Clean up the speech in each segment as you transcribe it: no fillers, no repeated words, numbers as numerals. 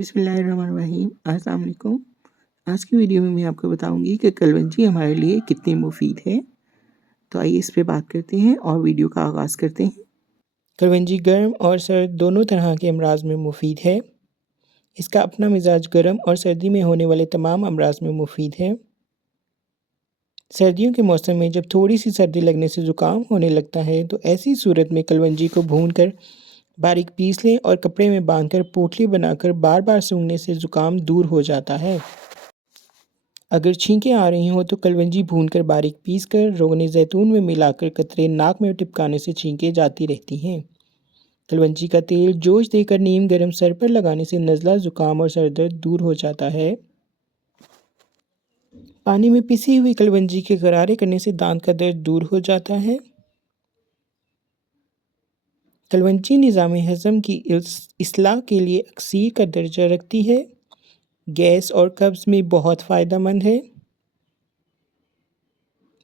बिस्मिल्लाहिर्रहमानिर्रहीम। अस्सलाम वालेकुम। आज की वीडियो में मैं आपको बताऊंगी कि कलवंजी हमारे लिए कितनी मुफीद है। तो आइए इस पे बात करते हैं और वीडियो का आगाज़ करते हैं। कलवंजी गर्म और सर्द दोनों तरह के अमराज में मुफीद है। इसका अपना मिजाज गर्म और सर्दी में होने वाले तमाम अमराज में मुफीद है। सर्दियों के मौसम में जब थोड़ी सी सर्दी लगने से ज़ुकाम होने लगता है तो ऐसी सूरत में कलवंजी को भूनकर बारीक पीस लें और कपड़े में बांधकर पोटली बनाकर बार बार सूंघने से ज़ुकाम दूर हो जाता है। अगर छींकें आ रही हों तो कलवंजी भूनकर बारीक पीसकर रोगन ज़ैतून में मिलाकर कतरे नाक में टिपकाने से छींकें जाती रहती हैं। कलवंजी का तेल जोश देकर नीम गर्म सर पर लगाने से नज़ला, ज़ुकाम और सर दर्द दूर हो जाता है। पानी में पिसी हुई कलवंजी के गरारे करने से दांत का दर्द दूर हो जाता है। कलवंजी निज़ाम हज़म की इस्लाह के लिए अक्सीर का दर्जा रखती है। गैस और कब्ज़ में बहुत फ़ायदेमंद है।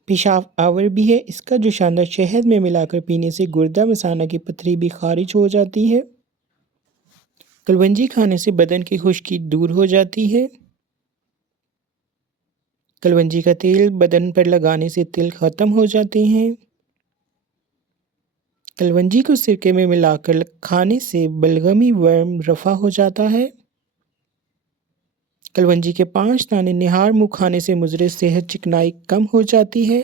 पेशाब आवर भी है। इसका जो शानदार शहद में मिलाकर पीने से गुर्दा मसाना की पथरी भी खारिज हो जाती है। कलवंजी खाने से बदन की खुश्की दूर हो जाती है। कलवंजी का तेल बदन पर लगाने से तिल ख़त्म हो जाते हैं। कलवंजी को सिरके में मिलाकर खाने से बलगमी वर्म रफ़ा हो जाता है। कलवंजी के 5 दाने निहार मुँह खाने से मुज़र सेहत चिकनाई कम हो जाती है।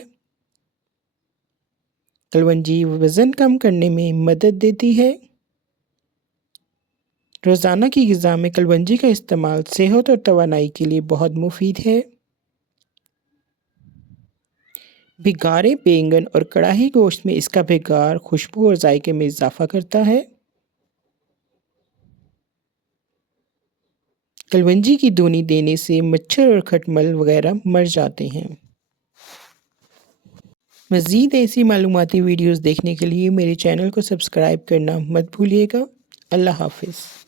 कलवंजी वज़न कम करने में मदद देती है। रोज़ाना की ग़िज़ा में कलवंजी का इस्तेमाल सेहत और तवानाई के लिए बहुत मुफीद है। भिगारे बैंगन और कढ़ाई गोश्त में इसका भिगार खुशबू और जायके में इजाफ़ा करता है। कलवंजी की धुनी देने से मच्छर और खटमल वगैरह मर जाते हैं। मज़ीद ऐसी मालूमाती वीडियोज़ देखने के लिए मेरे चैनल को सब्सक्राइब करना मत भूलिएगा। अल्लाह हाफ़िज़।